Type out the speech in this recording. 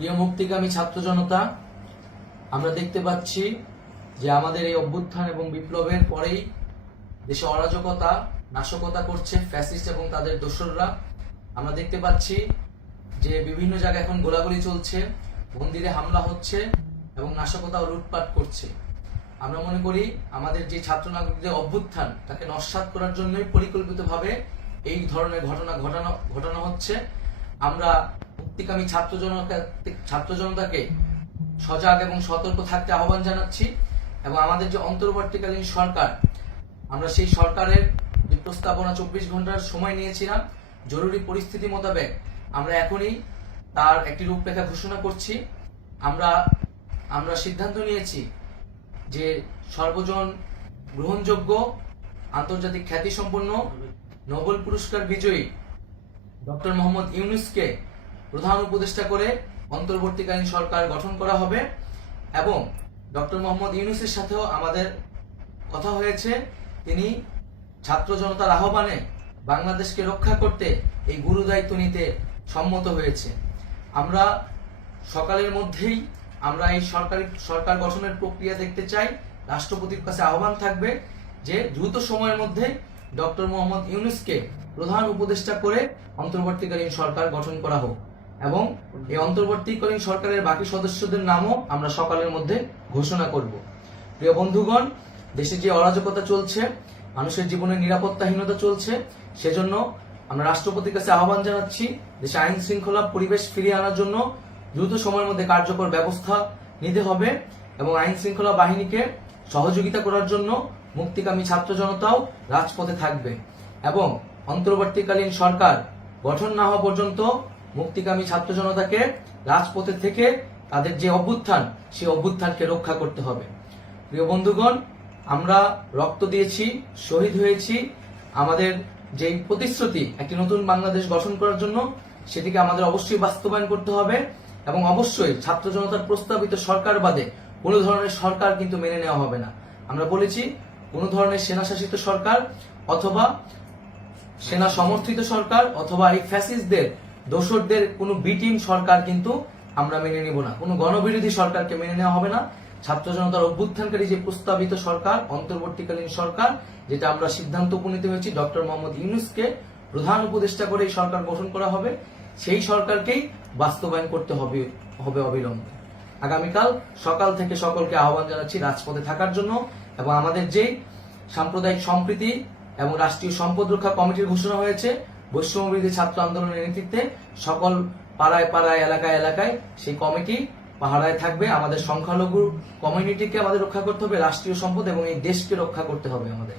প্রিয় মুক্তিকামী ছাত্র জনতা, আমরা দেখতে পাচ্ছি যে আমাদের এই অভ্যুত্থান এবং বিপ্লবের পরেই দেশে অরাজকতা নাশকতা করছে ফ্যাসিস্ট এবং তাদের দোসররা। আমরা দেখতে পাচ্ছি যে বিভিন্ন জায়গায় এখন গোলাগুলি চলছে, মন্দিরে হামলা হচ্ছে এবং নাশকতা ও লুটপাট করছে। আমরা মনে করি আমাদের যে ছাত্র নাগরিকদের অভ্যুত্থান তাকে নস্যাৎ করার জন্যই পরিকল্পিতভাবে এই ধরনের ঘটনা ঘটানো হচ্ছে। আমরা মুক্তিকামী ছাত্র জনতাকে সজাগ এবং সতর্ক থাকতে আহ্বান জানাচ্ছি এবং আমাদের যে অন্তর্বর্তীকালীন সরকার, আমরা সেই সরকারের যে প্রস্তাবনা 24 ঘন্টার সময় নিয়েছিলাম, জরুরি পরিস্থিতি মোতাবেক আমরা এখনই তার একটি রূপরেখা ঘোষণা করছি। আমরা সিদ্ধান্ত নিয়েছি যে সর্বজন গ্রহণযোগ্য আন্তর্জাতিক খ্যাতিসম্পন্ন নোবেল পুরস্কার বিজয়ী ডক্টর মোহাম্মদ ইউনূসকে প্রধান উপদেষ্টা করে অন্তর্বর্তীকালীন সরকার গঠন করা হবে এবং ডক্টর মোহাম্মদ ইউনূসের সাথেও আমাদের কথা হয়েছে। তিনি ছাত্র জনতার আহ্বানে বাংলাদেশকে রক্ষা করতে এই গুরু দায়িত্ব নিতে সম্মত হয়েছে। আমরা সকালের মধ্যেই আমরা এই সরকার গঠনের প্রক্রিয়া দেখতে চাই। রাষ্ট্রপতির কাছে আহ্বান থাকবে যে দ্রুত সময়ের মধ্যে ডক্টর মোহাম্মদ ইউনূসকে প্রধান উপদেষ্টা করে অন্তর্বর্তীকালীন সরকার গঠন করা হোক এবং এই অন্তর্বর্তীকালীন সরকারের বাকি সদস্যদের নামও আমরা সকালের মধ্যে ঘোষণা করব। প্রিয় বন্ধুগণ, দেশে যে অরাজকতা চলছে, মানুষের জীবনের নিরাপত্তাহীনতা চলছে, সেজন্য আমরা রাষ্ট্রপতির কাছে আহ্বান জানাচ্ছি দেশে আইন শৃঙ্খলা পরিবেশ ফিরিয়ে আনার জন্য দ্রুত সময়ের মধ্যে কার্যকর ব্যবস্থা নিতে হবে এবং আইন শৃঙ্খলা বাহিনীকে সহযোগিতা করার জন্য মুক্তিকামী ছাত্র জনতাও রাজপথে থাকবে এবং অন্তর্বর্তীকালীন সরকার গঠন না হওয়া পর্যন্ত মুক্তিকামী ছাত্র জনতাকে রাজপথে থেকে তাদের যে অভ্যুত্থান, সেই অভ্যুত্থানকে রক্ষা করতে হবে। প্রিয় বন্ধুগণ, আমরা রক্ত দিয়েছি, শহীদ হয়েছি। আমাদের যে প্রতিশ্রুতি একটি নতুন বাংলাদেশ গঠন করার জন্য, সেটিকে আমাদের অবশ্যই বাস্তবায়ন করতে হবে এবং অবশ্যই ছাত্র জনতার প্রস্তাবিত সরকার বাদে কোনো ধরনের সরকার কিন্তু মেনে নেওয়া হবে না। আমরা বলেছি কোনো ধরনের সেনা শাসিত সরকার অথবা সেনা সমর্থিত সরকার অথবা এই ফ্যাসিস্টদের দোসরদের কোনো বিটিম সরকার কিন্তু আমরা মেনে নিব না। কোনো গণবিরোধী সরকারকে মেনে নেওয়া হবে না। ছাত্র জনতার অভ্যুত্থানকারী যে প্রস্তাবিত সরকার, অন্তর্বর্তীকালীন সরকার, যেটা আমরা সিদ্ধান্ত উপনীত হয়েছি ডক্টর মোহাম্মদ ইউনূসকে প্রধান উপদেষ্টা করে এই সরকার গঠন করা হবে, সেই সরকারকেই বাস্তবায়ন করতে হবে অবিলম্বে। আগামীকাল সকাল থেকে সকলকে আহ্বান জানাচ্ছি রাজপথে থাকার জন্য এবং আমাদের যে সাম্প্রদায়িক সম্প্রীতি এবং রাষ্ট্রীয় সম্পদ রক্ষা কমিটির ঘোষণা হয়েছে বৈষম্যবিরোধী ছাত্র আন্দোলনের নেতৃত্বে, সকল পাড়ায় পাড়ায় এলাকায় এলাকায় সেই কমিটি পাহারায় থাকবে। আমাদের সংখ্যালঘু কমিউনিটিকে আমাদের রক্ষা করতে হবে, রাষ্ট্রীয় সম্পদ এবং এই দেশকে রক্ষা করতে হবে আমাদের।